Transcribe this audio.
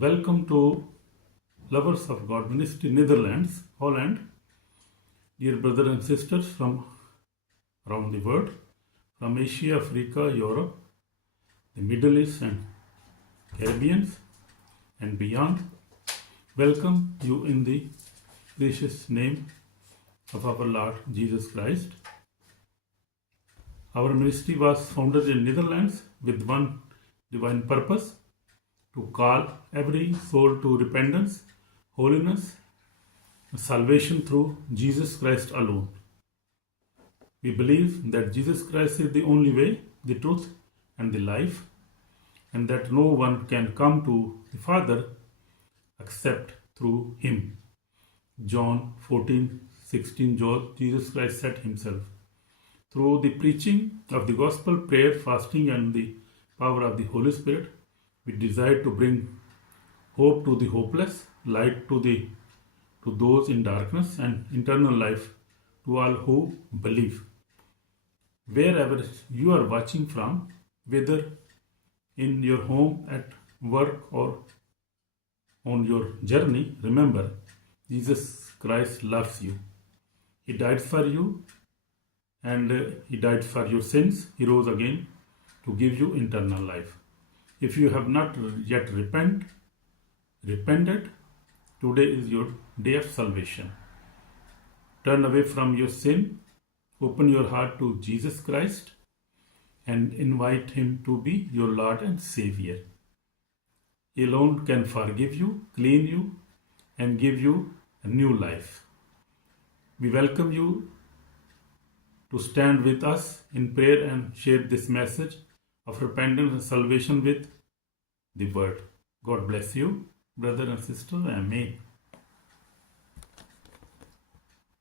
Welcome to Lovers of God Ministry, Netherlands, Holland. Dear brothers and sisters from around the world, from Asia, Africa, Europe, the Middle East and Caribbean and beyond, welcome you in the precious name of our Lord Jesus Christ. Our ministry was founded in Netherlands with one divine purpose: to call every soul to repentance, holiness, salvation through Jesus Christ alone. We believe that Jesus Christ is the only way, the truth, and the life, and that no one can come to the Father except through Him. John 14:16, Jesus Christ said Himself. Through the preaching of the gospel, prayer, fasting, and the power of the Holy Spirit, we desire to bring hope to the hopeless, light to those in darkness, and eternal life to all who believe. Wherever you are watching from, whether in your home, at work, or on your journey, remember, Jesus Christ loves you. He died for you, and He died for your sins. He rose again to give you eternal life. If you have not yet repented, today is your day of salvation. Turn away from your sin, open your heart to Jesus Christ, and invite Him to be your Lord and Savior. He alone can forgive you, clean you, and give you a new life. We welcome you to stand with us in prayer and share this message of repentance and salvation with the word. God bless you, brother and sister. Amen.